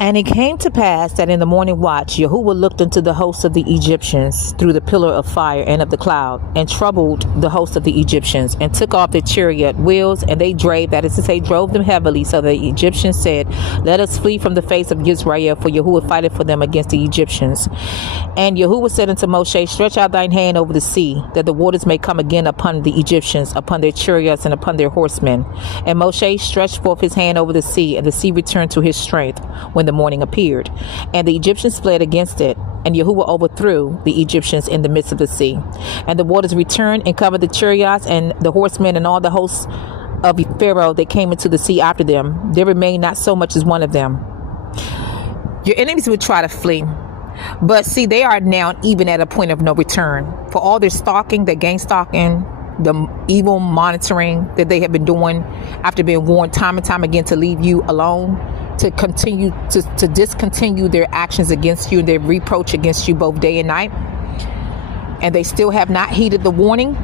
And it came to pass that in the morning watch, Yahuwah looked into the host of the Egyptians through the pillar of fire and of the cloud, and troubled the host of the Egyptians, and took off their chariot wheels, and they drave, that is to say, drove them heavily. So the Egyptians said, let us flee from the face of Israel, for Yahuwah fighteth for them against the Egyptians. And Yahuwah said unto Moshe, stretch out thine hand over the sea, that the waters may come again upon the Egyptians, upon their chariots, and upon their horsemen. And Moshe stretched forth his hand over the sea, and the sea returned to his strength when the morning appeared, and the Egyptians fled against it, and Yahuwah overthrew the Egyptians in the midst of the sea. And the waters returned and covered the chariots and the horsemen and all the hosts of Pharaoh that came into the sea after them. There remained not so much as one of them. Your enemies would try to flee, but see, they are now even at a point of no return. For all their stalking, their gang stalking, the evil monitoring that they have been doing after being warned time and time again to leave you alone, to continue to discontinue their actions against you and their reproach against you both day and night, and they still have not heeded the warning.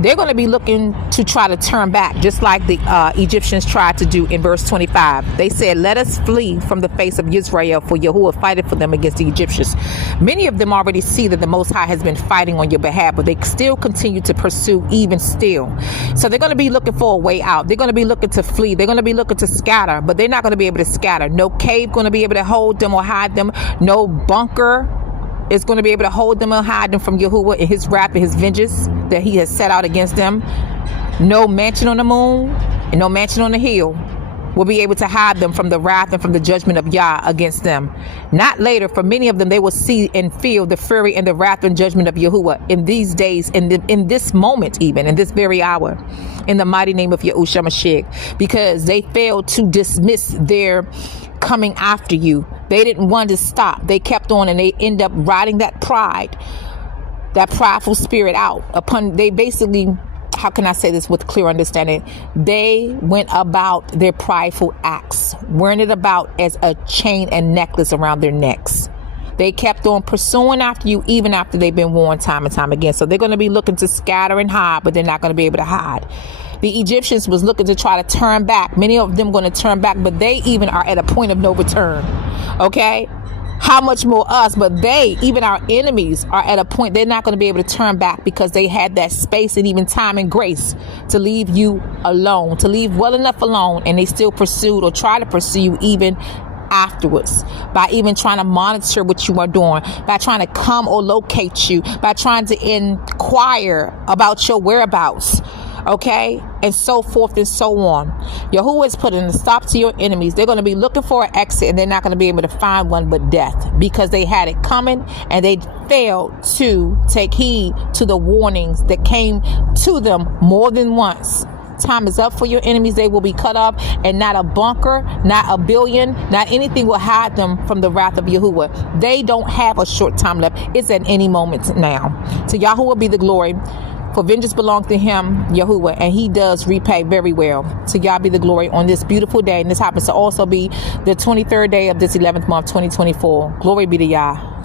They're going to be looking to try to turn back, just like the Egyptians tried to do in verse 25. They said, let us flee from the face of Israel, for Yahuwah fighteth for them against the Egyptians. Many of them already see that the Most High has been fighting on your behalf, but they still continue to pursue even still. So they're going to be looking for a way out. They're going to be looking to flee. They're going to be looking to scatter, but they're not going to be able to scatter. No cave going to be able to hold them or hide them. No bunker is going to be able to hold them and hide them from Yahuwah and his wrath and his vengeance that he has set out against them. No mansion on the moon and no mansion on the hill will be able to hide them from the wrath and from the judgment of Yah against them. Not later, for many of them, they will see and feel the fury and the wrath and judgment of Yahuwah in these days, in this moment, even in this very hour, in the mighty name of Yahushua Mashiach, because they failed to dismiss their coming after you. They didn't want to stop. They kept on, and they end up riding that pride, that prideful spirit out upon. They basically, how can I say this with clear understanding? They went about their prideful acts, wearing it about as a chain and necklace around their necks. They kept on pursuing after you even after they've been warned time and time again. So they're going to be looking to scatter and hide, but they're not going to be able to hide. The Egyptians was looking to try to turn back. Many of them going to turn back, but they even are at a point of no return. Okay? How much more us? But they, even our enemies, are at a point they're not going to be able to turn back, because they had that space and even time and grace to leave you alone, to leave well enough alone, and they still pursued or try to pursue you even afterwards, by even trying to monitor what you are doing, by trying to come or locate you, by trying to inquire about your whereabouts, okay, and so forth and so on. Yahuwah is putting a stop to your enemies. They're going to be looking for an exit, and they're not going to be able to find one but death, because they had it coming and they failed to take heed to the warnings that came to them more than once. Time is up for your enemies. They will be cut off, and not a bunker, not a billion, not anything will hide them from the wrath of Yahuwah. They don't have a short time left. It's at any moment now. To Yahuwah be the glory, for vengeance belongs to him, Yahuwah, and he does repay very well. To Yah be the glory on this beautiful day, and this happens to also be the 23rd day of this 11th month, 2024. Glory be to Yah.